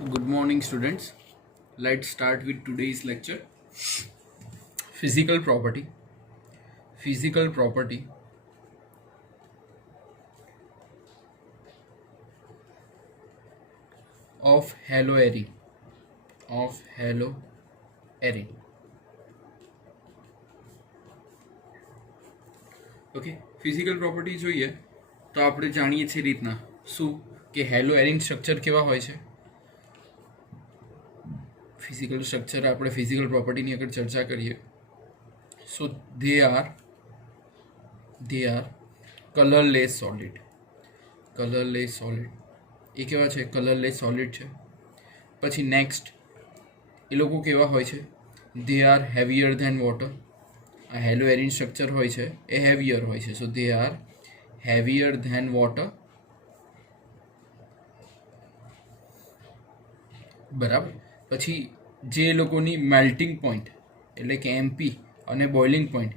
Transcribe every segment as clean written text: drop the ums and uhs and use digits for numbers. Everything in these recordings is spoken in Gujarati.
Good morning, students. Let's start with today's lecture. Physical property. Physical property of haloarine. Of haloarine. Okay, physical property જોઈએ તો આપણે જાણીએ છીએ રીતના શું કે હેલોએરિન સ્ટ્રક્ચર કેવા હોય છે. ફિઝિકલ સ્ટ્રક્ચર આપણે ફિઝિકલ પ્રોપર્ટીની અગર ચર્ચા કરીએ સો they R colourless solid. Colourless solid એ કેવા છે? કલરલેસ સોલિડ છે. પછી નેક્સ્ટ એ લોકો કેવા હોય છે? They are heavier than water. આ હેલોએરિન સ્ટ્રક્ચર હોય છે એ હેવીયર હોય છે. So they are heavier than water. બરાબર. પછી જે લોકોની મેલ્ટિંગ પોઈન્ટ એટલે કે એમપી અને બોઇલિંગ પોઈન્ટ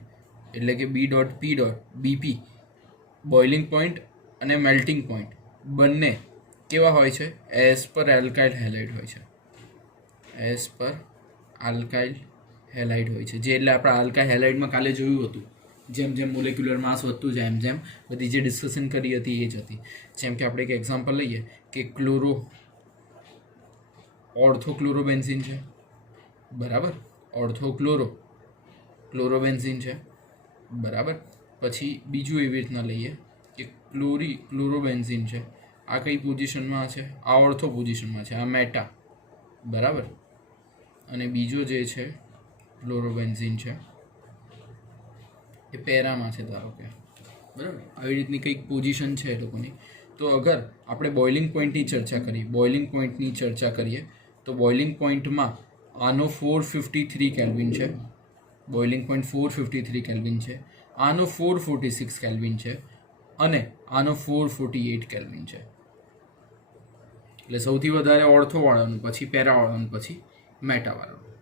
એટલે કે B dot P dot BP, boiling point અને મેલ્ટિંગ પોઈન્ટ બંને કેવા હોય છે? એઝ પર એલ્કાઇલ હેલાઇડ હોય છે. એઝ પર આલ્કાઇલ હેલાઇડ હોય છે. જે એટલે આપણે આલ્કાઇલ હેલાઇડમાં કાલે જોયું હતું, જેમ જેમ મોલેક્યુલર માસ વધતું જાય એમ બધી જે ડિસ્કશન કરી હતી એ જ હતી. જેમ કે આપણે એક એક્ઝામ્પલ લઈએ કે ઓર્થોક્લોરોબેન્ઝીન છે. બરાબર, ક્લોરોબેન્ઝીન છે. બરાબર. પછી બીજું એવી રીતના લઈએ કે ક્લોરોબેન્ઝીન છે. આ કઈ પોઝિશનમાં છે? આ ઓર્થો પોઝિશનમાં છે. આ મેટા. બરાબર. અને બીજો જે છે ક્લોરોબેન્ઝીન છે એ પેરામાં છે ધારો કે. બરાબર. આવી રીતની કંઈક પોઝિશન છે એ લોકોની. તો અગર આપણે બોઇલિંગ પોઈન્ટની ચર્ચા કરીએ તો બોઇલિંગ પોઈન્ટમાં આનો 453 કેલ્વિન છે. બોઇલિંગ પોઈન્ટ 453 કેલ્વિન છે. આનો 446 કેલ્વિન છે અને આનો 448 કેલ્વિન છે. એટલે સૌથી વધારે ઓર્થોવાળાનું, પછી પેરાવાળાનું, પછી મેટાવાળાનું.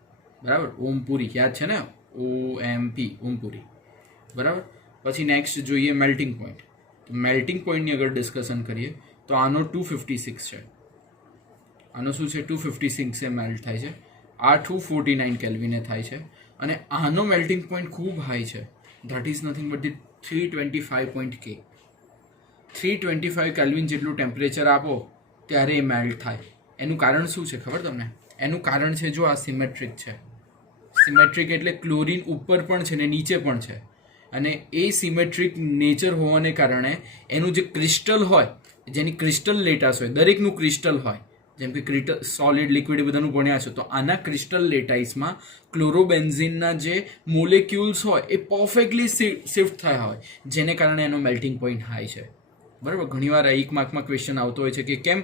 બરાબર. ઓમપુરી યાદ છે ને? OMP ઓમપુરી. બરાબર. પછી નેક્સ્ટ જોઈએ મેલ્ટિંગ પોઈન્ટ. તો મેલ્ટિંગ પોઈન્ટની અગર ડિસ્કશન કરીએ તો આનો 256 છે. આનો શું છે? 256 એ મેલ્ટ થાય છે. આ 249 કેલ્વિને થાય છે. અને આનો મેલ્ટિંગ પોઈન્ટ ખૂબ હાઈ છે. That is nothing but the 325.K. 325 kelvin જેટલું ટેમ્પરેચર આપો ત્યારે એ મેલ્ટ થાય. એનું કારણ શું છે ખબર તમને? એનું કારણ છે જો આ સિમેટ્રિક છે. સિમેટ્રિક એટલે ક્લોરીન ઉપર પણ છે ને નીચે પણ છે. અને એ સિમેટ્રિક નેચર હોવાને કારણે એનું જે ક્રિસ્ટલ હોય, જેની ક્રિસ્ટલ લેટાસ હોય, દરેકનું ક્રિસ્ટલ હોય, જેમ કે સોલિડ, લિક્વિડ એ બધાનું ભણ્યા છે, તો આના ક્રિસ્ટલ લેટાઇસમાં ક્લોરોબેન્ઝીનના જે મોલેક્યુલ્સ હોય એ પરફેક્ટલી શિફ્ટ થયા હોય, જેને કારણે એનો મેલ્ટિંગ પોઈન્ટ હાઈ છે. બરાબર. ઘણીવાર એક માર્કમાં ક્વેશ્ચન આવતો હોય છે કે કેમ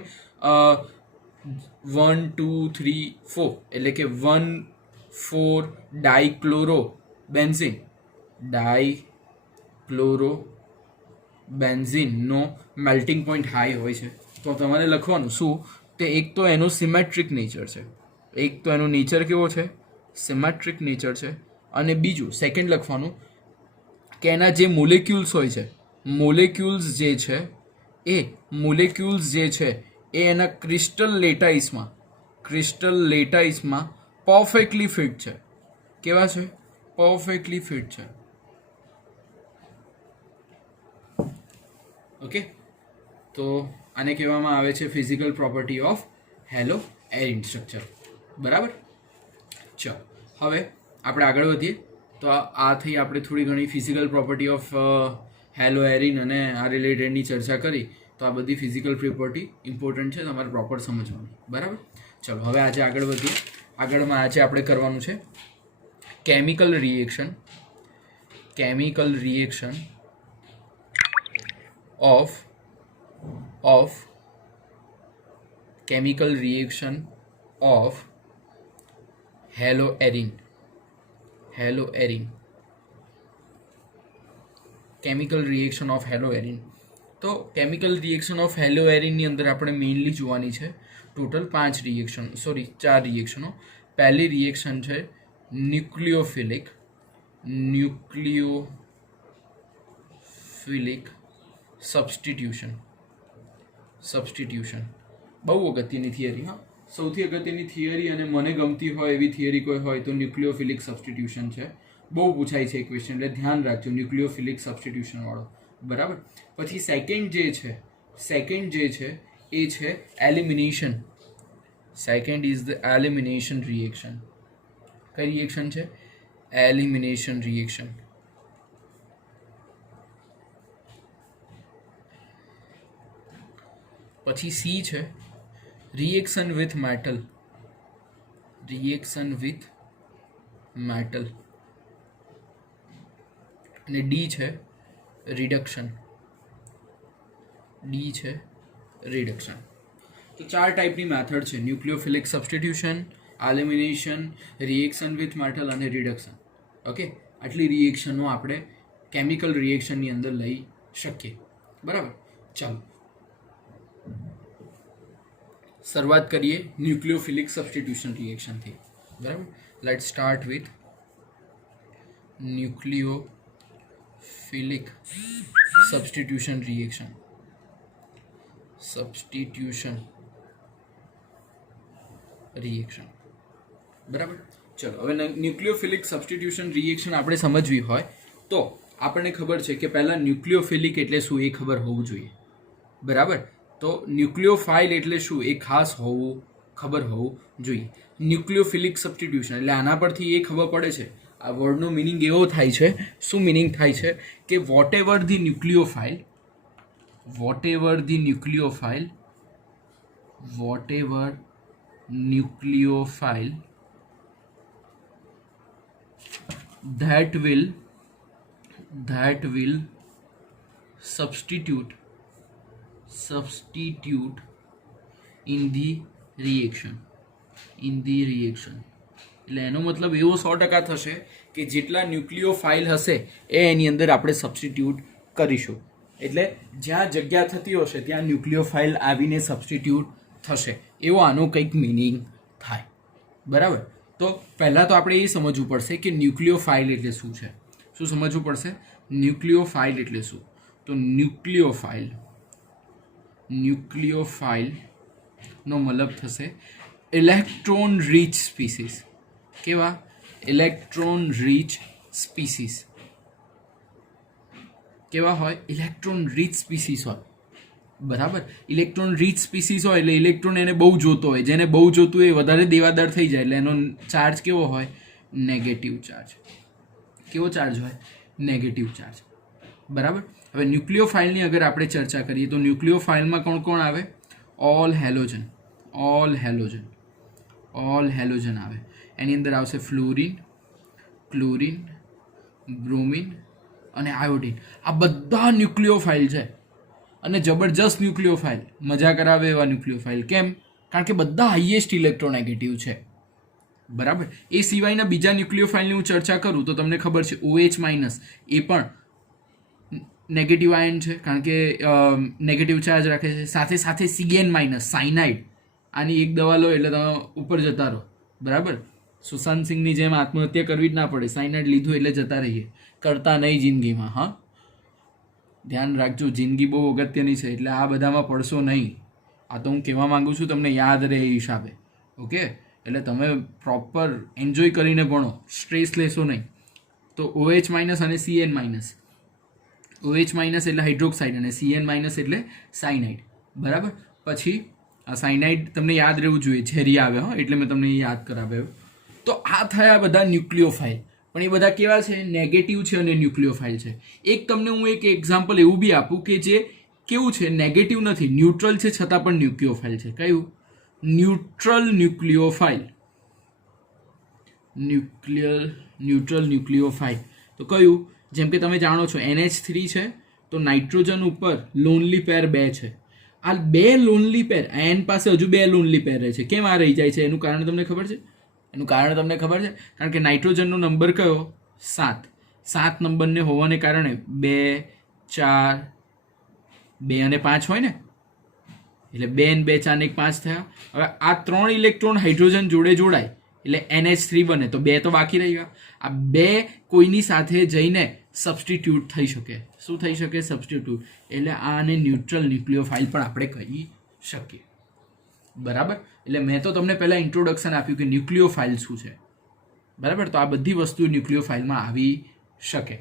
1 2 3 4 એટલે કે 1,4 ડાયક્લોરોબેન્ઝીનનો મેલ્ટિંગ પોઈન્ટ હાઈ હોય છે. તો તમારે લખવાનું શું? તે એક તો એનું સિમેટ્રિક નેચર છે. એક તો એનું નેચર કેવો છે? સિમેટ્રિક નેચર છે. અને બીજું સેકન્ડ લખવાનું કે એના જે મોલેક્યુલ્સ હોય છે, મોલેક્યુલ્સ જે છે એ એના ક્રિસ્ટલ લેટાઇસમાં પરફેક્ટલી ફિટ છે. કેવા છે? પરફેક્ટલી ફિટ છે. ઓકે. તો આને કહેવામાં આવે છે ફિઝિકલ પ્રોપર્ટી ઓફ હેલોએરિન સ્ટ્રક્ચર. બરાબર. ચલો હવે આપણે આગળ વધીએ. તો આ થઈ આપણે થોડી ઘણી ફિઝિકલ પ્રોપર્ટી ઓફ હેલોએરિન અને આ રિલેટેડની ચર્ચા કરી. તો આ બધી ફિઝિકલ પ્રોપર્ટી ઇમ્પોર્ટન્ટ છે, તમારે પ્રોપર સમજવાની. બરાબર. ચલો હવે આજે આગળ વધીએ. આગળમાં આજે આપણે કરવાનું છે chemical reaction of haloarene. Chemical reaction of haloarene. તો કેમિકલ રિએક્શન ઓફ હેલોએરિનની અંદર આપણે મેઇનલી જોવાની છે ટોટલ 4 રિએક્શનો. પહેલી રિએક્શન છે ન્યુક્લિયોફિલિક સબસ્ટિટ્યુશન. બહુ અગત્યની થિયરી. હા, સૌથી અગત્યની થિયરી અને મને ગમતી હોય એવી થિયરી કોઈ હોય તો ન્યુક્લિયોફિલિક સબસ્ટિટ્યુશન છે. બહુ પૂછાય છે એ ક્વેશ્ચન, એટલે ધ્યાન રાખજો ન્યુક્લિયોફિલિક સબસ્ટિટ્યુશન વાળો. બરાબર. પછી સેકન્ડ જે છે એ છે elimination. Second is the elimination reaction. કઈ રિએક્શન છે? Elimination reaction. પછી સી છે reaction with metal. Reaction with metal. અને ડી છે રિડક્શન. ડી છે રિડક્શન. તો 4 ટાઈપની મેથડ છે: nucleophilic substitution, elimination, reaction with metal અને રિડક્શન. ઓકે, આટલી રિએક્શનો આપણે કેમિકલ રિએક્શનની અંદર લઈ શકીએ. બરાબર. ચાલો શરૂઆત કરીએ ન્યુક્લિયોફિલિક સબસ્ટિટ્યુશન રિએક્શનથી. બરાબર. Let start with nucleophilic substitution reaction. Substitution reaction. બરાબર. ચલો હવે ન્યુક્લિયોફિલિક સબસ્ટિટ્યુશન રિએક્શન આપણે સમજવી હોય તો આપણને ખબર છે કે પહેલાં ન્યુક્લિયોફિલિક એટલે શું એ ખબર હોવું જોઈએ. બરાબર. તો ન્યુક્લિયોફાઇલ એટલે શું એ ખાસ ખબર હોવું જોઈએ. ન્યુક્લિયોફિલિક સબસ્ટિટ્યુશન એટલે આના પરથી એ ખબર પડે છે, આ વર્ડનો મિનિંગ એવો થાય છે. શું મિનિંગ થાય છે કે whatever the nucleophile that will substitute in the reaction. એટલે એનો મતલબ એવો 100% થશે કે જેટલા ન્યુક્લિયોફાઇલ હશે એ એની અંદર આપણે સબસ્ટિટ્યુટ કરીશું. એટલે જ્યાં જગ્યા થતી હશે ત્યાં ન્યુક્લિયોફાઇલ આવીને સબસ્ટિટ્યુટ થશે, એવો આનો કંઈક મિનિંગ થાય. બરાબર. તો પહેલાં તો આપણે એ સમજવું પડશે કે ન્યુક્લિયોફાઇલ એટલે શું છે. શું સમજવું પડશે? ન્યુક્લિયોફાઇલ એટલે શું? તો ન્યુક્લિયોફાઇલનો મતલબ થશે ઇલેક્ટ્રોન રીચ સ્પીસીસ. કેવા? Electron rich species. કેવા હોય? ઇલેક્ટ્રોન રીચ સ્પીસીસ હોય. બરાબર. ઇલેક્ટ્રોન રીચ સ્પીસીસ હોય એટલે ઇલેક્ટ્રોન એને બહુ જોતો હોય, જેને બહુ જોતું હોય એ વધારે દેવાદાર થઈ જાય એટલે એનો ચાર્જ કેવો હોય? Negative charge. કેવો ચાર્જ હોય? Negative charge. બરાબર. હવે ન્યુક્લિયોફાઇલની અગર આપણે ચર્ચા કરીએ તો ન્યુક્લિયોફાઇલમાં કોણ કોણ આવે? ઓલ હેલોજન આવે. એની અંદર આવશે ફ્લોરિન, ક્લોરિન, બ્રોમિન અને આયોડિન. આ બધા ન્યુક્લિયોફાઇલ છે અને જબરજસ્ત ન્યુક્લિયોફાઇલ, મજા કરાવે એવા ન્યુક્લિયોફાઇલ. કેમ? કારણ કે બધા હાઈએસ્ટ ઇલેક્ટ્રોનેગેટિવ છે. બરાબર. એ સિવાયના બીજા ન્યુક્લિયોફાઇલની હું ચર્ચા કરું તો તમને ખબર છે OH- એ પણ નેગેટિવ આયન છે કારણ કે નેગેટિવ ચાર્જ રાખે છે. સાથે સાથે CN- સાયનાઇડ. આની એક દવા લો એટલે તમે ઉપર જતા રહો. બરાબર. સુશાંત સિંહની જેમ આત્મહત્યા કરવી જ ના પડે, સાયનાઇડ લીધું એટલે જતા રહીએ, કરતા નહીં જિંદગીમાં. હા, ધ્યાન રાખજો, જિંદગી બહુ અગત્યની છે એટલે આ બધામાં પડશો નહીં. આ તો હું કહેવા માગું છું તમને યાદ રહે એ હિસાબે. ઓકે, એટલે તમે પ્રોપર એન્જોય કરીને ભણો, સ્ટ્રેસ લેશો નહીં. તો OH- અને CN-. OH- એટલે હાઇડ્રોક્સાઇડ અને CN- એટલે સાયનાઇડ. બરાબર. પછી આ સાયનાઇડ તમને યાદ રહેવું જોઈએ, ઝેરી આવે. હા, એટલે મેં તમને યાદ કરાવ્યો. તો આ થયા બધા ન્યુક્લિયોફાઇલ. પણ એ બધા કેવા છે? નેગેટિવ છે અને ન્યુક્લિયોફાઇલ છે. એક તમને હું એક એક્ઝામ્પલ એવું બી આપું કે જે કેવું છે? નેગેટિવ નથી, ન્યુટ્રલ છે છતાં પણ ન્યુક્લિયોફાઇલ છે. કયું? ન્યુટ્રલ ન્યુક્લિયોફાઇલ. તો કયું? જેમ કે તમે જાણો છો NH3 છે તો નાઇટ્રોજન ઉપર લોનલી પેર 2 છે. આ 2 લોનલી પેર, એન પાસે હજુ 2 લોનલી પેર રહે છે. કેમ આ રહી જાય છે? એનું કારણ તમને ખબર છે? કારણ કે નાઇટ્રોજનનો નંબર કયો? 7. 7 નંબરને હોવાને કારણે 2, 4, 2 અને 5 હોય ને, એટલે 2 અને 2, 4 ને 1, 5 થયા. હવે આ 3 ઇલેક્ટ્રોન હાઇડ્રોજન જોડે જોડાય એટલે NH3 બને, તો 2 તો બાકી રહી ગયા. આ 2 કોઈની સાથે જઈને સબસ્ટિટ્યુટ થઈ શકે. શું થઈ શકે? સબસ્ટિટ્યુટ. એટલે આને ન્યુટ્રલ ન્યુક્લિયોફાઇલ પણ આપણે કહી શકીએ. બરાબર. એટલે મેં તો તમને પહેલાં ઇન્ટ્રોડક્શન આપ્યું કે ન્યુક્લિયોફાઇલ શું છે, બરાબર. તો આ બધી વસ્તુ ન્યુક્લિયોફાઇલમાં આવી શકે,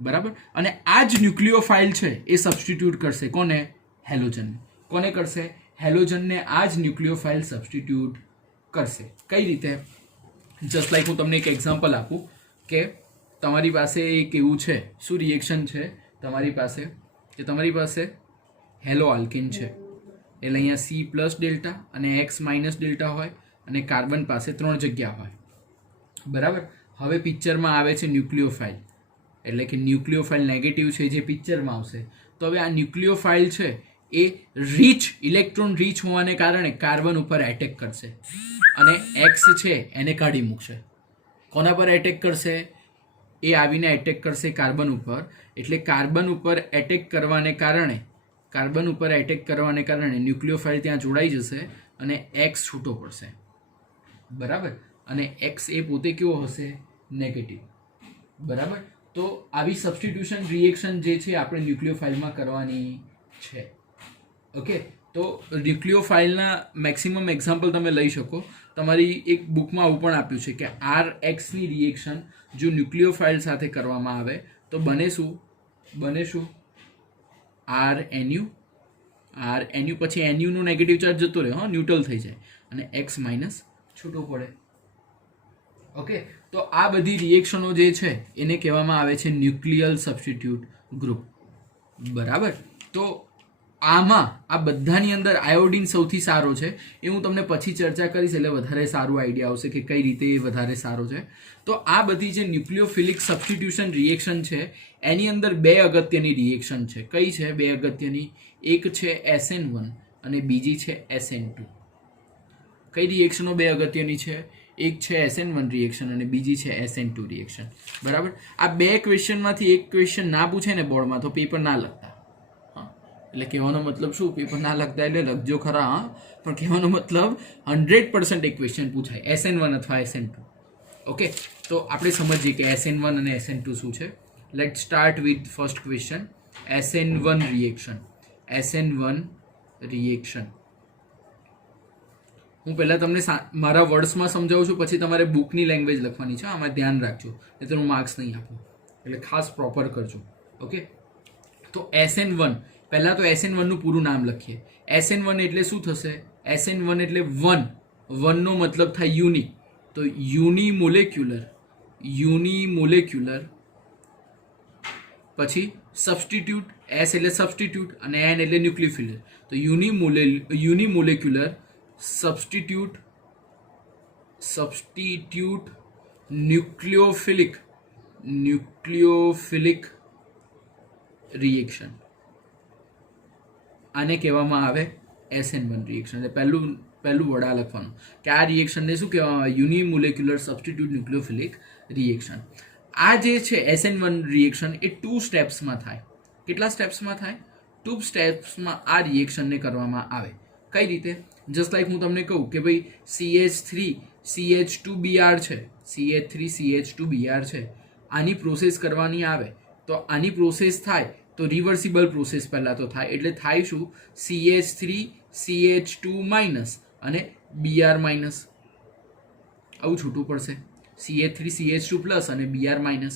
બરાબર. અને આ જ ન્યુક્લિયોફાઇલ છે એ સબસ્ટિટ્યુટ કરશે કોને? હેલોજનને. કોને કરશે? હેલોજનને આ જ ન્યુક્લિયોફાઇલ સબસ્ટિટ્યુટ કરશે. કઈ રીતે? જસ્ટ લાઈક હું તમને એક એક્ઝામ્પલ આપું કે તમારી પાસે એક એવું છે, શું રિએક્શન છે તમારી પાસે કે તમારી પાસે હેલો આલ્કેન છે, એટલે અહીંયા સી પ્લસ ડેલ્ટા અને એક્સ માઇનસ ડેલ્ટા હોય અને કાર્બન પાસે 3 જગ્યા હોય, બરાબર. હવે પિક્ચરમાં આવે છે ન્યુક્લિયોફાઇલ, એટલે કે ન્યુક્લિયોફાઇલ નેગેટિવ છે જે પિક્ચરમાં આવશે. તો હવે આ ન્યુક્લિયોફાઇલ છે એ ઇલેક્ટ્રોન રીચ હોવાને કારણે કાર્બન ઉપર એટેક કરશે અને એક્સ છે એને કાઢી મૂકશે. કોના પર એટેક કરશે? એ આવીને એટેક કરશે કાર્બન ઉપર. એટલે કાર્બન ઉપર એટેક કરવાને કારણે ન્યુક્લિયોફાઇલ ત્યાં જોડાઈ જશે અને એક્સ છૂટો પડશે, બરાબર. અને એક્સ એ પોતે કેવો હશે? નેગેટિવ, બરાબર. તો આવી સબસ્ટિટ્યુશન રિએક્શન જે છે આપણે ન્યુક્લિયોફાઇલમાં કરવાની છે. ઓકે. તો ન્યુક્લિયોફાઇલના મેક્સિમમ એક્ઝામ્પલ તમે લઈ શકો. તમારી એક બુકમાં આવું પણ આપ્યું છે કે આર એક્સની રિએક્શન જો ન્યુક્લિયોફાઇલ સાથે કરવામાં આવે તો બને શું? R N U. પછી એનયુનો નેગેટિવ ચાર્જ જતો રહે, ન્યુટ્રલ થઈ જાય અને એક્સ માઇનસ છૂટો પડે. ઓકે. તો આ બધી રિએક્શનો જે છે એને કહેવામાં આવે છે ન્યુક્લિયર સબસ્ટિટ્યુટ ગ્રુપ, બરાબર. તો આમાં આ બધાની અંદર આયોડિન સૌથી સારો છે, એ હું તમને પછી ચર્ચા કરીશ એટલે વધારે સારું આઈડિયા આવશે કે કઈ રીતે એ વધારે સારો છે. તો આ બધી જે ન્યુક્લિયોફિલિક સબસ્ટિટ્યુશન રિએક્શન છે એની અંદર 2 અગત્યની રિએક્શન છે. કઈ છે 2 અગત્યની? એક છે SN1 અને બીજી છે SN2. કઈ રિએક્શનો 2 અગત્યની છે? એક છે SN1 રિએક્શન અને બીજી છે SN2 રિએક્શન, બરાબર. આ 2 ક્વેશ્ચનમાંથી એક ક્વેશ્ચન ના પૂછે ને બોર્ડમાં તો પેપર ના લખતા. એટલે કહેવાનો મતલબ શું? પેપર ના લખતા એટલે લખજો ખરા, પણ કહેવાનો મતલબ 100% એક ક્વેશ્ચન પૂછાય SN1 અથવા SN2. ઓકે. તો આપણે સમજીએ કે SN1 અને SN2 શું છે. Late start with first question. SN1 reaction. હું પહેલાં તમને મારા વર્ડ્સમાં સમજાવું છું, પછી તમારે બુકની લેંગ્વેજ લખવાની છે. આમાં ધ્યાન રાખજો, નહીં તો હું માર્ક્સ નહીં આપું, એટલે ખાસ પ્રોપર કરજો. ઓકે. તો SN1, પહેલાં તો SN1 નું પૂરું નામ લખીએ. SN1 એટલે શું થશે? SN1 એટલે 1 નો મતલબ થાય યુનિક. તો યુનિમોલેક્યુલર પછી સબસ્ટિટ્યુટ, S એટલે સબસ્ટિટ્યુટ અને N એટલે ન્યુક્લિયોફિલ. તો યુનિમોલેક્યુલર સબસ્ટિટ્યુટ ન્યુક્લિયોફિલિક રિએક્શન, આને કહેવામાં આવે SN1 રિએક્શન. એટલે પહેલું વર્ડ આ લખવાનું કે આ રિએક્શનને શું કહેવામાં આવે? યુનિમોલેક્યુલર સબસ્ટિટ્યુટ ન્યુક્લિયોફિલિક રિએક્શન. આ જે છે SN1 રિએક્શન એ 2 સ્ટેપ્સમાં થાય. કેટલા સ્ટેપ્સમાં થાય? 2 સ્ટેપ્સમાં આ રિએક્શનને કરવામાં આવે. કઈ રીતે? જસ્ટ લાઈક હું તમને કહું કે ભાઈ CH3CH2Br છે, CH3CH2Br છે, આની પ્રોસેસ કરવાની આવે તો આની પ્રોસેસ થાય તો રિવર્સિબલ પ્રોસેસ પહેલાં તો થાય. એટલે થાય શું? CH3CH2 માઇનસ અને Br માઇનસ, આવું છૂટું પડશે. CH3CH2 પ્લસ અને Br માઇનસ.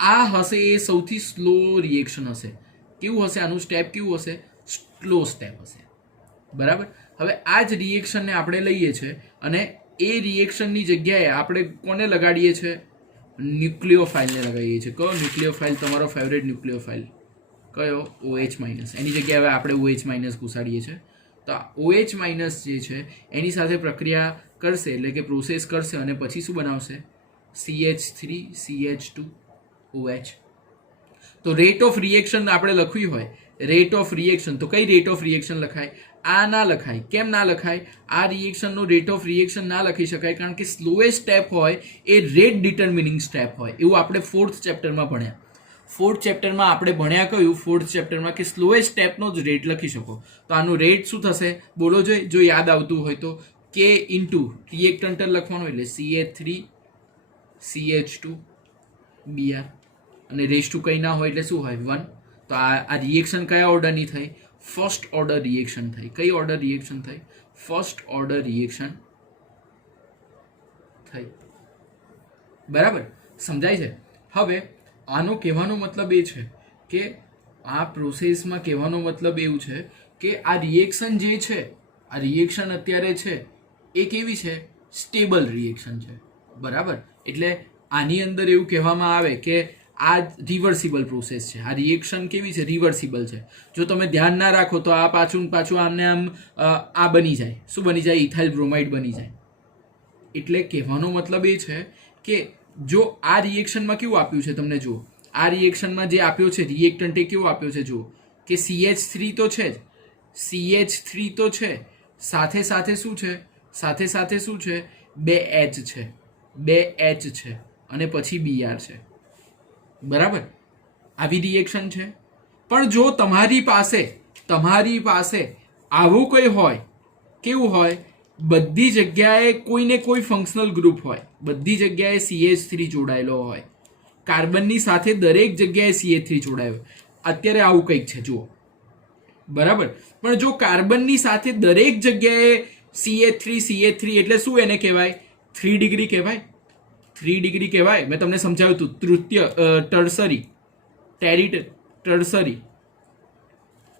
આ હશે એ સૌથી સ્લો રિએક્શન હશે. કેવું હશે? આનું સ્ટેપ કેવું હશે? સ્લો સ્ટેપ હશે, બરાબર. હવે આ જ રિએક્શનને આપણે લઈએ છીએ અને એ રિએક્શનની જગ્યાએ આપણે કોને લગાડીએ છીએ? ન્યુક્લિયોફાઇલને લગાડીએ છીએ. કયો ન્યુક્લિયોફાઇલ તમારો ફેવરેટ ન્યુક્લિયોફાઇલ કયો? OH minus. એની જગ્યાએ હવે આપણે OH માઇનસ ઘુસાડીએ છીએ. તો આ OH માઇનસ જે છે એની સાથે પ્રક્રિયા કરશે, એટલે કે પ્રોસેસ કરશે અને પછી શું બનાવશે? CH3CH2OH. તો રેટ ઓફ રિએક્શન આપણે લખવી હોય, રેટ ઓફ રિએક્શન, તો કઈ રેટ ઓફ રિએક્શન લખાય? આ ના લખાય. કેમ ના લખાય? આ રિએક્શનનો રેટ ઓફ રિએક્શન ના લખી શકાય કારણ કે સ્લોએસ્ટ સ્ટેપ હોય એ રેટ ડિટર્મિનિંગ સ્ટેપ હોય. એવું આપણે 4th ચેપ્ટરમાં ભણ્યા. 4th ચેપ્ટરમાં આપણે ભણ્યા કયું? 4th ચેપ્ટરમાં કે સ્લોએસ્ટ સ્ટેપનો જ રેટ લખી શકો. તો આનું રેટ શું થશે? બોલો જોઈએ, જો યાદ આવતું હોય તો. K ઇન્ટુ રિએક્ટન્ટ લખવાનું એટલે CH3CH2Br અને રેસ ટુ કંઈ ના હોય એટલે શું હોય? 1. તો આ રિએક્શન કયા ઓર્ડરની થઈ? ફર્સ્ટ ઓર્ડર રિએક્શન થઈ. કઈ ઓર્ડર રિએક્શન થઈ? ફર્સ્ટ ઓર્ડર રિએક્શન થઈ. બરાબર, સમજાય છે? હવે આનો કહેવાનો મતલબ એ છે કે આ પ્રોસેસમાં કહેવાનો મતલબ એવું છે કે આ રિએક્શન જે છે, આ રિએક્શન અત્યારે છે એ કેવી છે? સ્ટેબલ રિએક્શન છે. બરાબર, એટલે આની અંદર એવું કહેવામાં આવે કે આ રિવર્સિબલ પ્રોસેસ છે. આ રિએક્શન કેવી છે? રિવર્સિબલ છે. જો તમે ધ્યાન ના રાખો તો આ પાછું પાછું આમને આમ આ બની જાય. શું બની જાય? ઇથાઇલ બ્રોમાઇડ બની જાય. એટલે કહેવાનો મતલબ એ છે કે જો આ રિએક્શનમાં કેવું આપ્યું છે તમને, જુઓ આ રિએક્શનમાં જે આપ્યો છે રિએક્ટન્ટ એ કેવો આપ્યો છે, જુઓ કે CH3 તો છે જ, CH3 તો છે, સાથે સાથે શું છે? સાથે સાથે શું છે? 2 H છે, 2 H છે અને પછી Br છે. બરાબર, આવી રિએક્શન છે. પણ જો તમારી પાસે આવું કોઈ હોય, કેવું હોય? બધી જગ્યાએ કોઈને કોઈ ફંક્શનલ ગ્રુપ હોય, બધી જગ્યાએ CH3 જોડાયેલો હોય, કાર્બનની સાથે દરેક જગ્યાએ CH3 જોડાયો. અત્યારે આવું કંઈક છે, જુઓ. બરાબર, પણ જો કાર્બનની સાથે દરેક જગ્યાએ CH3 એટલે શું એને કહેવાય? 3 ડિગ્રી કહેવાય. 3 ડિગ્રી કહેવાય. મેં તમને સમજાવ્યું હતું, તૃતીય, tertiary,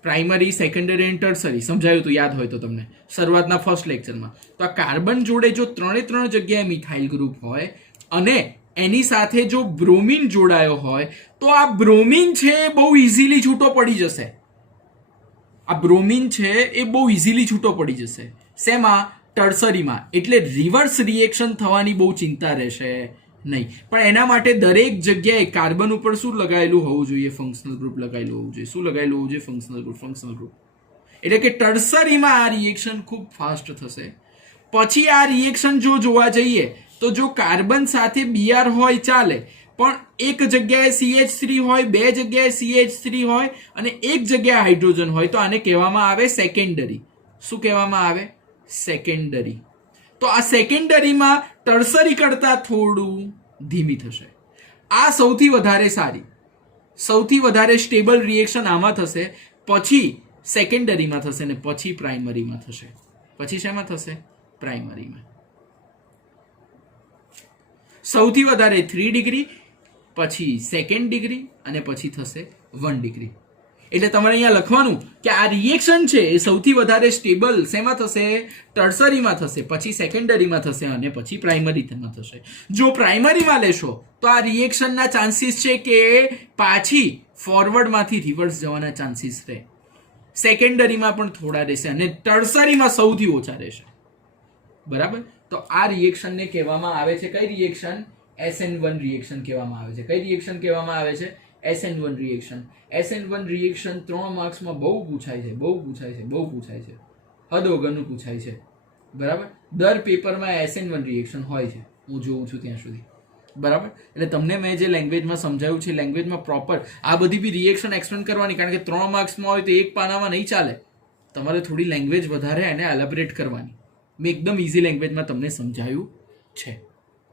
primary, secondary and tertiary સમજાયું હતું, યાદ હોય તો તમને શરૂઆતના ફર્સ્ટ લેક્ચરમાં. તો આ કાર્બન જોડે જો 3 જગ્યાએ મિથાઇલ ગ્રુપ હોય અને એની સાથે જો બ્રોમિન જોડાયો હોય તો આ બ્રોમિન છે એ બહુ ઇઝીલી છૂટો પડી જશે. આ બ્રોમિન છે એ બહુ ઇઝીલી છૂટો પડી જશે. શેમાં? ટર્સરીમાં. એટલે રિવર્સ રિએક્શન થવાની બહુ ચિંતા રહેશે નહીં. પણ એના માટે દરેક જગ્યાએ કાર્બન ઉપર શું લગાવેલું હોવું જોઈએ? ફંક્શનલ ગ્રુપ લગાવેલું હોવું જોઈએ. શું લગાવેલું હોવું જોઈએ? Functional group. એટલે કે ટર્સરીમાં આ રિએક્શન ખૂબ ફાસ્ટ થશે. પછી આ રિએક્શન જો જોવા જઈએ તો જો કાર્બન સાથે Br હોય ચાલે, પણ એક જગ્યાએ CH3 હોય, 2 જગ્યાએ CH3 હોય અને એક જગ્યાએ હાઇડ્રોજન હોય તો આને કહેવામાં આવે સેકન્ડરી. શું કહેવામાં આવે? સેકન્ડરી. તો આ સેકન્ડરીમાં ટર્સરી કરતાં થોડું ધીમી થશે. આ સૌથી વધારે સારી, સૌથી વધારે સ્ટેબલ રિએક્શન આમાં થશે, પછી સેકન્ડરીમાં થશે ને પછી પ્રાઇમરીમાં થશે. પછી શેમાં થશે? પ્રાઇમરીમાં. સૌથી વધારે 3 ડિગ્રી, પછી સેકન્ડ ડિગ્રી અને પછી થશે 1 ડિગ્રી. એટલે તમારે અહીંયા લખવાનું કે આ રિએક્શન છે એ સૌથી વધારે સ્ટેબલ શેમાં થશે? ટર્સરીમાં થશે, પછી સેકન્ડરીમાં થશે અને પછી પ્રાઇમરીમાં થશે. જો પ્રાઇમરીમાં લેશો તો આ રિએક્શનના ચાન્સીસ છે કે પાછી ફોરવર્ડમાંથી રિવર્સ જવાના ચાન્સીસ રહે. સેકન્ડરીમાં પણ થોડા રહેશે અને ટર્સરીમાં સૌથી ઓછા રહેશે. બરાબર, તો આ રિએક્શનને કહેવામાં આવે છે કઈ રિએક્શન? SN1 રિએક્શન કહેવામાં આવે છે. કઈ રિએક્શન કહેવામાં આવે છે? SN1 reaction. SN1 રિએક્શન 3 માર્ક્સમાં બહુ પૂછાય છે. હદ વગરનું પૂછાય છે. બરાબર, દર પેપરમાં SN1 રિએક્શન હોય છે, હું જોઉં છું ત્યાં સુધી. બરાબર, એટલે તમને મેં જે લેંગ્વેજમાં સમજાવ્યું છે, લેંગ્વેજમાં પ્રોપર આ બધી બી રિએક્શન એક્સપ્લેન કરવાની, કારણ કે 3 માર્ક્સમાં હોય તો એક પાનામાં નહીં ચાલે. તમારે થોડી લેંગ્વેજ વધારે એને એલેબરેટ કરવાની. મેં એકદમ ઇઝી લેંગ્વેજમાં તમને સમજાવ્યું છે.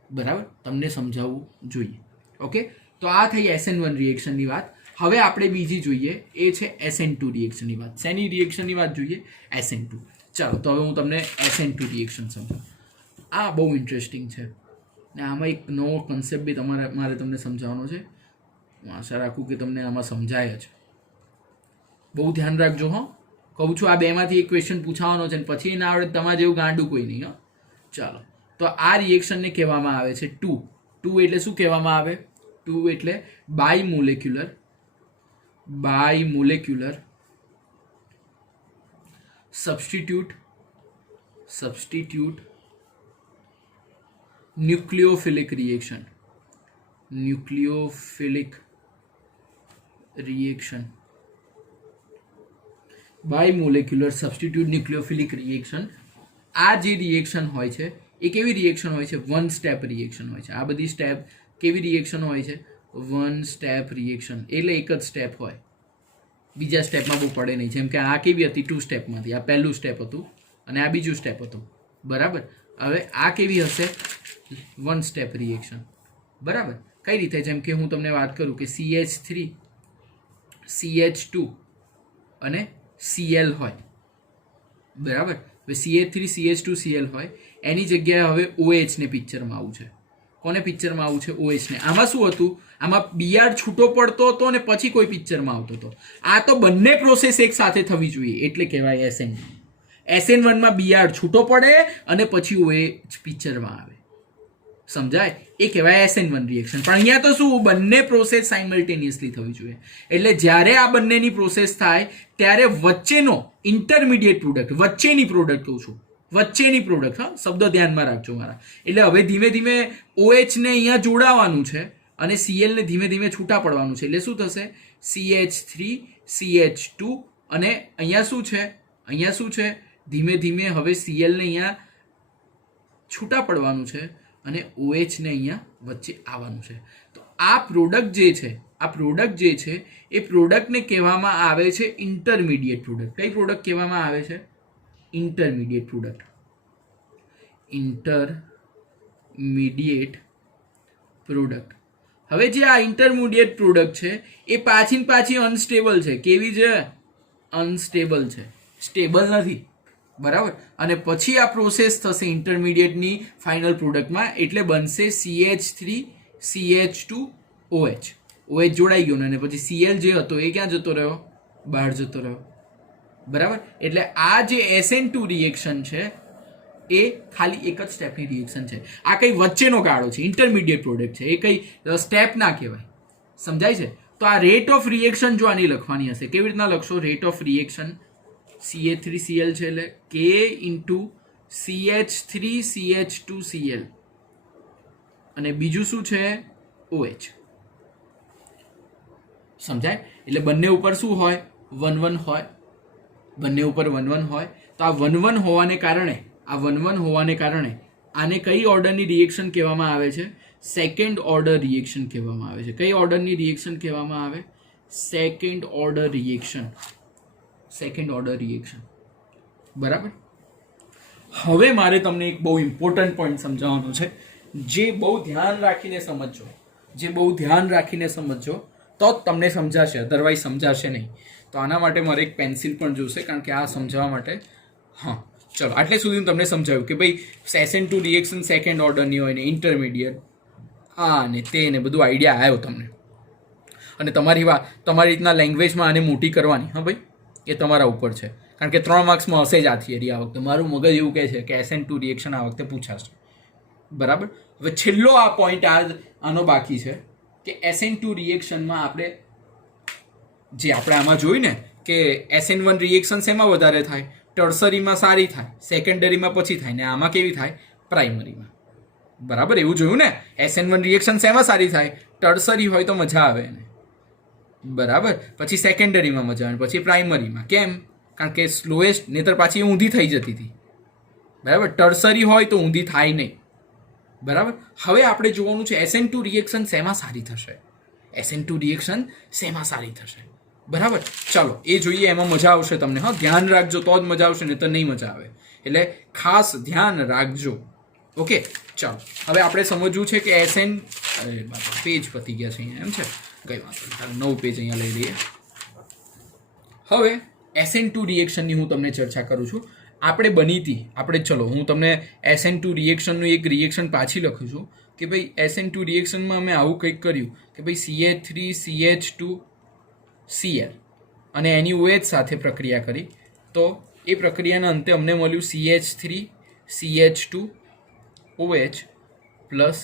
બરાબર, તમને સમજાવવું જોઈએ. ઓકે, તો આ થઈ SN1 રિએક્શનની વાત. હવે આપણે બીજી જોઈએ, એ છે SN2 રિએક્શનની વાત. શેની રિએક્શનની વાત જોઈએ? SN2. ચાલો, તો હવે હું તમને SN2 રિએક્શન સમજાવું. આ બહુ ઇન્ટરેસ્ટિંગ છે ને આમાં એક નવો કન્સેપ્ટ બી મારે તમને સમજાવવાનો છે. હું આશા રાખું કે તમને આમાં સમજાય જ. બહુ ધ્યાન રાખજો. હો, કહું છું, આ બેમાંથી એક ક્વેશ્ચન પૂછાવાનો છે અને પછી ના આવડે તમારે જેવું ગાંડું કોઈ નહીં. હા, ચાલો, તો આ રિએક્શનને કહેવામાં આવે છે 2. 2 એટલે શું કહેવામાં આવે? 2 એટલે bimolecular substitute nucleophilic reaction. Bimolecular substitute nucleophilic reaction. આ જે રિએક્શન હોય છે એ કેવી રિએક્શન હોય છે? 1 સ્ટેપ રિએક્શન હોય છે. આ બધી સ્ટેપ કેવી રિએક્શન હોય છે? 1 સ્ટેપ રિએક્શન. એટલે એક જ સ્ટેપ હોય, બીજા સ્ટેપમાં બહુ પડે નહીં. જેમ કે આ કેવી હતી? 2 સ્ટેપમાંથી. આ પહેલું સ્ટેપ હતું અને આ બીજું સ્ટેપ હતું. બરાબર, હવે આ કેવી હશે? 1 સ્ટેપ રિએક્શન. બરાબર, કઈ રીતે? જેમ કે હું તમને વાત કરું કે CH3 CH2 અને Cl હોય. બરાબર, હવે CH3CH2Cl હોય એની જગ્યાએ હવે OH ને પિક્ચરમાં આવું છે. કોને પિક્ચરમાં આવું છે? OH ને. આમાં શું હતું? આમાં Br છૂટો પડતો હતો અને પછી કોઈ પિક્ચરમાં આવતો હતો. આ તો બંને પ્રોસેસ એક સાથે થવી જોઈએ એટલે કહેવાય SN1. SN1 માં Br છૂટો પડે અને પછી OH પિક્ચરમાં આવે. સમજાય? એ કહેવાય SN1 રિએક્શન. પણ અહીંયા તો શું, બંને પ્રોસેસ સાયમલ્ટેનિયસલી થવી જોઈએ. એટલે જ્યારે આ બંનેની પ્રોસેસ થાય ત્યારે વચ્ચેનો ઇન્ટરમીડિયેટ પ્રોડક્ટ, વચ્ચેની પ્રોડક્ટ કહું છું, વચ્ચેની પ્રોડક્ટ, હા, શબ્દ ધ્યાનમાં રાખજો મારા. એટલે હવે ધીમે ધીમે OH ને અહીંયા જોડાવાનું છે અને Cl ને ધીમે ધીમે છૂટા પડવાનું છે. એટલે શું થશે? CH3 CH2 અને અહીંયા શું છે? અહીંયા શું છે? ધીમે ધીમે હવે Cl ને અહીંયા છૂટા પડવાનું છે અને OH ને અહીંયા વચ્ચે આવવાનું છે. તો આ પ્રોડક્ટ જે છે, આ પ્રોડક્ટ જે છે એ પ્રોડક્ટને કહેવામાં આવે છે ઇન્ટરમીડિયેટ પ્રોડક્ટ. કઈ પ્રોડક્ટ કહેવામાં આવે છે? Intermediate product. Intermediate product. હવે જે આ ઇન્ટરમીડિયેટ પ્રોડક્ટ છે એ પાછી અનસ્ટેબલ છે. કેવી છે? અનસ્ટેબલ છે, સ્ટેબલ નથી. બરાબર. અને પછી આ પ્રોસેસ થશે ઇન્ટરમીડિયેટની ફાઇનલ પ્રોડક્ટમાં, એટલે બનશે CH3 CH2 OH. OH જોડાઈ ગયો અને પછી Cl જે હતો એ ક્યાં જતો રહ્યો? બહાર જતો રહ્યો. બરાબર. એટલે આ જે SN2 રિએક્શન છે એ ખાલી એક જ સ્ટેપની રિએક્શન છે. આ કઈ વચ્ચેનો ગાળો છે, ઇન્ટરમીડિયેટ પ્રોડક્ટ છે, એ કઈ સ્ટેપ ના કહેવાય. સમજાય છે? તો આ રેટ ઓફ રિએક્શન જો આની લખવાની હશે, કેવી રીતના લખશો? રેટ ઓફ રિએક્શન CH3Cl છે એટલે K ઇન્ટુ CH3CH2Cl અને બીજું શું છે? OH. સમજાય? એટલે બંને ઉપર શું હોય? 1 1 હોય. બંને ઉપર 1 1 હોય. તો આ 1 1 હોવાને કારણે, આ 1 1 હોવાને કારણે આને કઈ ઓર્ડરની રિએક્શન કહેવામાં આવે છે? સેકન્ડ ઓર્ડર રિએક્શન કહેવામાં આવે છે. કઈ ઓર્ડરની રિએક્શન કહેવામાં આવે? Second order reaction. Second order reaction. બરાબર. હવે મારે તમને એક બહુ ઇમ્પોર્ટન્ટ પોઈન્ટ સમજાવવાનો છે, જે બહુ ધ્યાન રાખીને સમજજો, જે બહુ ધ્યાન રાખીને સમજજો તો જ તમને સમજાશે, અધરવાઇઝ સમજાશે નહીં. તો આના માટે મારે એક પેન્સિલ પણ જોશે, કારણ કે આ સમજાવવા માટે. હા, ચલો આટલે સુધી હું તમને સમજાવ્યું કે ભાઈ SN2 રિએક્શન સેકન્ડ ઓર્ડરની હોય ને ઇન્ટરમીડિયેટ, આ ને તે ને બધું આઈડિયા આવ્યો તમને. અને તમારી રીતના લેંગ્વેજમાં આને મોટી કરવાની, હા ભાઈ, એ તમારા ઉપર છે. કારણ કે 3 માર્ક્સમાં હશે જ આ થિયરી આ વખતે. મારું મગજ એવું કહે છે કે SN2 રિએક્શન આ વખતે પૂછાશે. બરાબર. હવે છેલ્લો આ પોઈન્ટ આનો બાકી છે કે SN2 રિએક્શનમાં આપણે આમાં જોયું ને કે SN1 રિએક્શન શેમાં વધારે થાય? ટર્સરીમાં સારી થાય, સેકન્ડરીમાં પછી થાય, ને આમાં કેવી થાય? પ્રાઇમરીમાં. બરાબર. એવું જોયું ને? SN1 રિએક્શન શેમાં સારી થાય? ટર્સરી હોય તો મજા આવે એને. બરાબર. પછી સેકન્ડરીમાં મજા આવે, પછી પ્રાઇમરીમાં. કેમ? કારણ કે સ્લોએસ્ટ, નહીતર પાછી ઊંધી થઈ જતી હતી. બરાબર. ટર્સરી હોય તો ઊંધી થાય નહીં. બરાબર. હવે આપણે જોવાનું છે SN2 રિએક્શન શેમાં સારી થશે? SN2 રિએક્શન શેમાં સારી થશે? બરાબર. ચાલો એ જોઈએ, એમાં મજા આવશે તમને. હા, ધ્યાન રાખજો તો જ મજા આવશે, નહીં તો નહીં મજા આવે. એટલે ખાસ ધ્યાન રાખજો. ઓકે, ચાલો હવે આપણે સમજવું છે કે પેજ પતી ગયા છે અહીંયા, એમ છે? કઈ વાત નહીં, નવું પેજ અહીંયા લઈ લઈએ. હવે SN2 રિએક્શનની હું તમને ચર્ચા કરું છું. આપણે બની હતી, ચલો હું તમને SN2 રિએક્શનનું એક રિએક્શન પાછી લખું છું કે ભાઈ SN2 રિએક્શનમાં અમે આવું કંઈક કર્યું કે ભાઈ CH3CH2Cl અને એની OH સાથે પ્રક્રિયા કરી. તો એ પ્રક્રિયાના અંતે અમને મળ્યું CH3CH2OH પ્લસ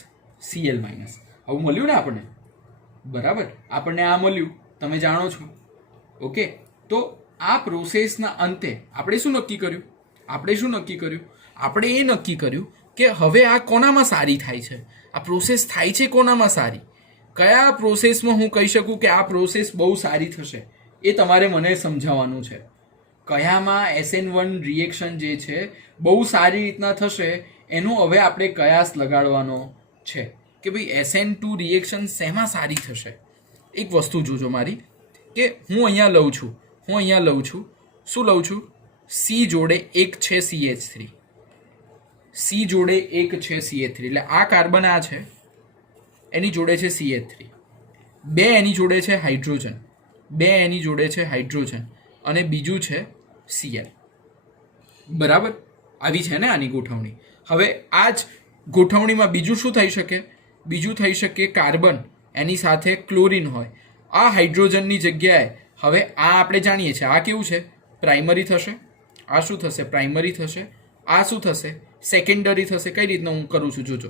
Cl માઇનસ. આવું મળ્યું ને આપણને? બરાબર. આપણને આ મળ્યું, તમે જાણો છો. ઓકે, તો આ પ્રોસેસના અંતે આપણે શું નક્કી કર્યું? આપણે એ નક્કી કર્યું કે હવે આ કોનામાં સારી થાય છે? આ પ્રોસેસ થાય છે કોનામાં સારી? કયા પ્રોસેસમાં હું કહી શકું કે આ પ્રોસેસ બહુ સારી થશે? એ તમારે મને સમજાવવાનું છે. કયામાં SN1 રિએક્શન જે છે બહુ સારી રીતના થશે એનો હવે આપણે કયાસ લગાડવાનો છે કે ભાઈ SN2 રિએક્શન શેમાં સારી થશે? એક વસ્તુ જોજો મારી, કે હું અહીંયા લઉં છું, શું લઉં છું? C જોડે એક છે CH3, એટલે આ કાર્બન આ છે, એની જોડે છે CH3, બે એની જોડે છે હાઇડ્રોજન, અને બીજું છે Cl. બરાબર. આવી છે ને આની ગોઠવણી. હવે આ જ ગોઠવણીમાં બીજું શું થઈ શકે? બીજું થઈ શકે કાર્બન એની સાથે ક્લોરીન હોય. આ હાઇડ્રોજનની જગ્યાએ હવે આ આપણે જાણીએ છીએ આ કેવું છે? પ્રાઇમરી થશે. આ શું થશે? પ્રાઇમરી થશે. આ શું થશે? સેકન્ડરી થશે. કઈ રીતના હું કરું છું જોજો.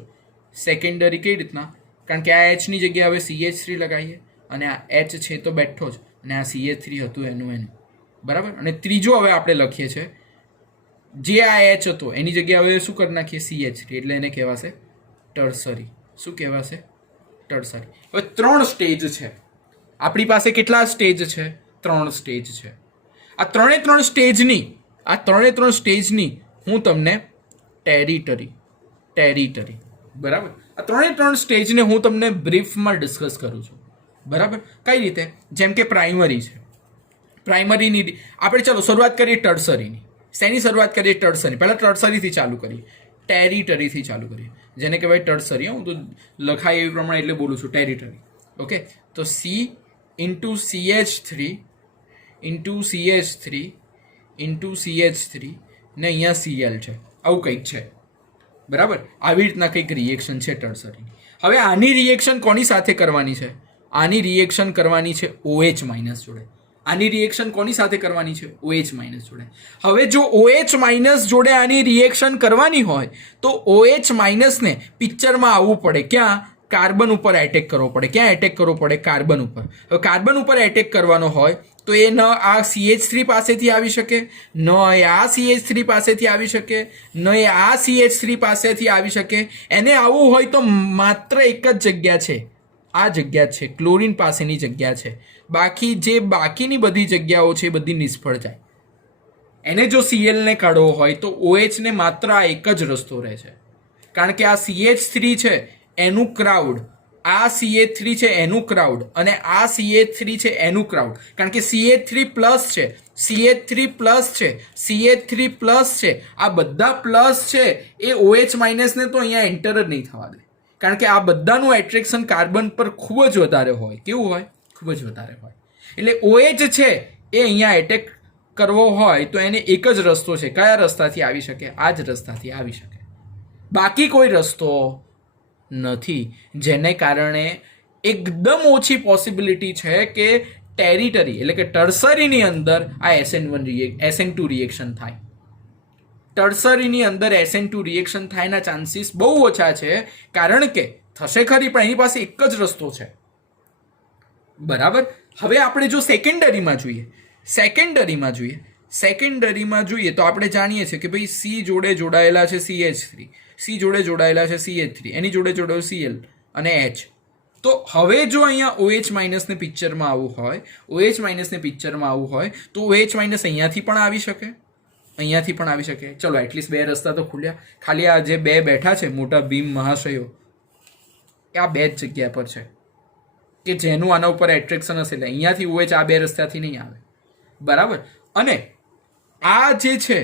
સેકન્ડરી કઈ રીતના? કારણ કે આ એચની જગ્યાએ હવે CH3 લગાવીએ અને આ એચ છે તો બેઠો જ અને આ CH3 હતું એનું બરાબર. અને ત્રીજો હવે આપણે લખીએ છીએ જે આ એચ હતો એની જગ્યાએ હવે શું કરી નાખીએ? CH3 એટલે એને કહેવાશે ટર્સરી. શું કહેવાશે? ટર્સરી. હવે 3 સ્ટેજ છે આપણી પાસે. કેટલા સ્ટેજ છે? 3 સ્ટેજ છે. આ 3 સ્ટેજની હું તમને ટેરિટરી બરાબર. આ 3 સ્ટેજને હું તમને બ્રીફમાં ડિસ્કસ કરું છું બરાબર. કઈ રીતે? જેમ કે પ્રાઇમરી છે. પ્રાઇમરીની આપણે ચલો શરૂઆત કરીએ ટર્સરીની. શેની શરૂઆત કરીએ? ટર્સરી. પહેલાં ટર્સરીથી ચાલુ કરીએ, ટેરિટરીથી ચાલુ કરીએ, જેને કહેવાય ટર્સરી. હું તો લખાય એ પ્રમાણે એટલે બોલું છું ટેરિટરી. ઓકે, તો C ઇન્ટુ CH3 ને અહીંયા Cl છે. આવું કંઈક છે બરાબર. આવી રીતના કંઈક રિએક્શન છે ટર્સરીની. હવે આની રિએક્શન કોની સાથે કરવાની છે? આની રિએક્શન કરવાની છે OH માઇનસ જોડે. આની રિએક્શન કોની સાથે કરવાની છે? OH માઇનસ જોડે. હવે જો OH માઇનસ જોડે આની રિએક્શન કરવાની હોય તો OH માઇનસને પિક્ચરમાં આવવું પડે. ક્યાં? કાર્બન ઉપર એટેક કરવો પડે. ક્યાં એટેક કરવો પડે? કાર્બન ઉપર. હવે કાર્બન ઉપર એટેક કરવાનો હોય તો એ ન આ CH3 પાસેથી આવી શકે, ન એ આ CH3 પાસેથી આવી શકે, ન એ આ CH3 પાસેથી આવી શકે. એને આવવું હોય તો માત્ર એક જ જગ્યા છે, આ જગ્યા છે, ક્લોરીન પાસેની જગ્યા છે. બાકી જે બાકીની બધી જગ્યાઓ છે એ બધી નિષ્ફળ જાય. એને જો Cl ને કાઢવો હોય તો OH ને માત્ર આ એક જ રસ્તો રહે છે. કારણ કે આ CH3 છે એનું ક્રાઉડ, આ CH3 છે એનું ક્રાઉડ અને આ CH3 છે એનું ક્રાઉડ. કારણ કે CH3 પ્લસ છે, CH3 પ્લસ છે, CH3 પ્લસ છે, આ બધા પ્લસ છે એ OH માઇનસને તો અહીંયા એન્ટર જ નહીં થવા દે. કારણ કે આ બધાનું એટ્રેક્શન કાર્બન પર ખૂબ જ વધારે હોય. કેવું હોય? ખૂબ જ વધારે હોય. એટલે OH છે એ અહીંયા એટેક કરવો હોય તો એને એક જ રસ્તો છે. કયા રસ્તાથી આવી શકે? આ જ રસ્તાથી આવી શકે. બાકી કોઈ રસ્તો નથી. જેને કારણે એકદમ ઓછી પોસિબિલિટી છે કે ટેરિટરી એટલે કે ટર્સરીની અંદર આ SN2 રિએક્શન થાય. ટર્સરીની અંદર SN2 રિએક્શન થાયના ચાન્સીસ બહુ ઓછા છે. કારણ કે થશે ખરી પણ એની પાસે એક જ રસ્તો છે બરાબર. હવે આપણે જો સેકન્ડરીમાં જોઈએ તો આપણે જાણીએ છીએ કે ભાઈ C જોડે જોડાયેલા છે CH3, C જોડે જોડાયેલા છે CH3, એની જોડે જોડાયું Cl અને H. તો હવે જો અહીંયા OH માઇનસને પિક્ચરમાં આવવું હોય તો OH માઇનસ અહીંયાથી પણ આવી શકે, અહીંયાથી પણ આવી શકે. ચલો એટલીસ્ટ 2 રસ્તા તો ખુલ્યા. ખાલી આ જે 2 બેઠા છે મોટા ભીમ મહાશયો આ 2 જ જગ્યા પર છે કે જેનું આના ઉપર એટ્રેક્શન હશે. એટલે અહીંયાથી OH આ 2 રસ્તાથી નહીં આવે બરાબર. અને આ જે છે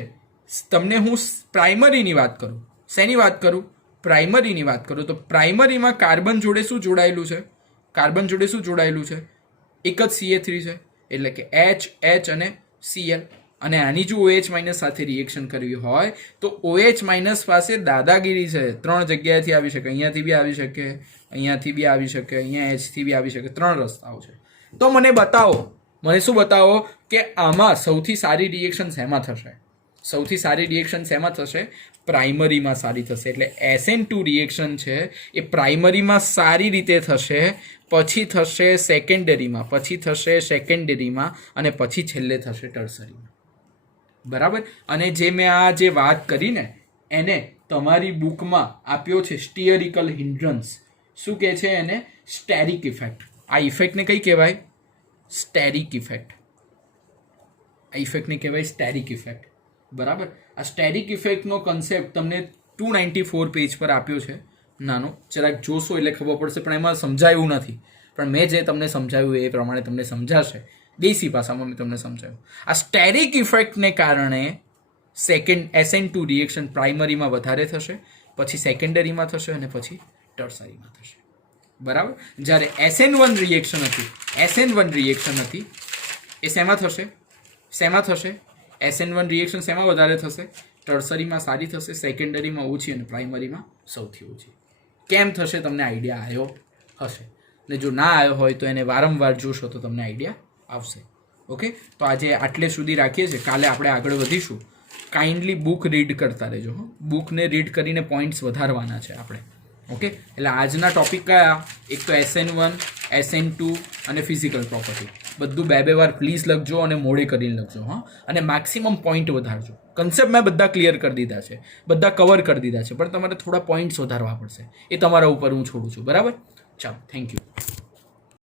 તમને હું પ્રાઇમરીની વાત કરું. શેની વાત કરું? પ્રાઇમરીની વાત કરું તો પ્રાઇમરીમાં કાર્બન જોડે શું જોડાયેલું છે? કાર્બન જોડે શું જોડાયેલું છે? એક જ CH3 છે એટલે કે H અને Cl. અને આની જો OH માઇનસ સાથે રિએક્શન કરવી હોય તો OH માઇનસ પાસે દાદાગીરી છે. 3 જગ્યાએથી આવી શકે. અહીંયાથી બી આવી શકે, અહીંયાથી બી આવી શકે, અહીંયા Hથી બી આવી શકે. 3 રસ્તાઓ છે. તો મને શું બતાવો કે આમાં સૌથી સારી રિએક્શન શેમાં થશે? સૌથી સારી રિએક્શન શેમાં થશે? પ્રાઇમરીમાં સારી થશે. એટલે SN2 રિએક્શન છે એ પ્રાઇમરીમાં સારી રીતે થશે, પછી થશે સેકન્ડરીમાં અને પછી છેલ્લે થશે ટર્સરીમાં બરાબર. અને જે મેં આ જે વાત કરીને એને તમારી બુકમાં આપ્યો છે સ્ટીયરિકલ હિન્ડ્રન્સ. શું કહે છે એને? સ્ટેરિક ઇફેક્ટ. આ ઇફેક્ટને કઈ કહેવાય? સ્ટેરિક ઇફેક્ટ. આ ઇફેક્ટને કહેવાય સ્ટેરિક ઇફેક્ટ બરાબર. આ સ્ટેરિક ઇફેક્ટનો કન્સેપ્ટ તમને 294 પેજ પર આપ્યો છે. નાનો જરાક જોશો એટલે ખબર પડશે, પણ એમાં સમજાયું નથી. પણ મેં જે તમને સમજાવ્યું એ પ્રમાણે તમને સમજાશે. દેશી ભાષામાં મેં તમને સમજાવ્યું. આ સ્ટેરિક ઇફેક્ટને કારણે SN2 રિએક્શન પ્રાઇમરીમાં વધારે થશે, પછી સેકન્ડરીમાં થશે અને પછી ટર્સરીમાં થશે બરાબર. જ્યારે SN1 રિએક્શન હતી એ શેમાં થશે? SN1 રિએક્શન શેમાં વધારે થશે? ટર્સરીમાં સારી થશે, સેકન્ડરીમાં ઓછી અને પ્રાઇમરીમાં સૌથી ઓછી. કેમ થશે તમને આઈડિયા આવ્યો હશે, ને જો ના આવ્યો હોય તો એને વારંવાર જોશો તો તમને આઈડિયા આવશે. ઓકે, તો આજે આટલે સુધી રાખીએ છીએ. કાલે આપણે આગળ વધીશું. કાઇન્ડલી બુક રીડ કરતા રહેજો. બુકને રીડ કરીને પોઈન્ટ્સ વધારવાના છે આપણે. ઓકે, એટલે આજના ટોપિક કયા? એક તો SN1, SN2 અને ફિઝિકલ પ્રોપર્ટી. બધું બે વાર પ્લીઝ લખજો અને મોડે કરીને લખજો. હા, અને મેક્સિમમ પોઈન્ટ વધારજો. કન્સેપ્ટ મેં બધા ક્લિયર કરી દીધા છે, બધા કવર કરી દીધા છે, પણ તમારે થોડા પોઈન્ટ્સ વધારવા પડશે. એ તમારા ઉપર હું છોડું છું. બરાબર? ચાલો, થેન્ક યુ.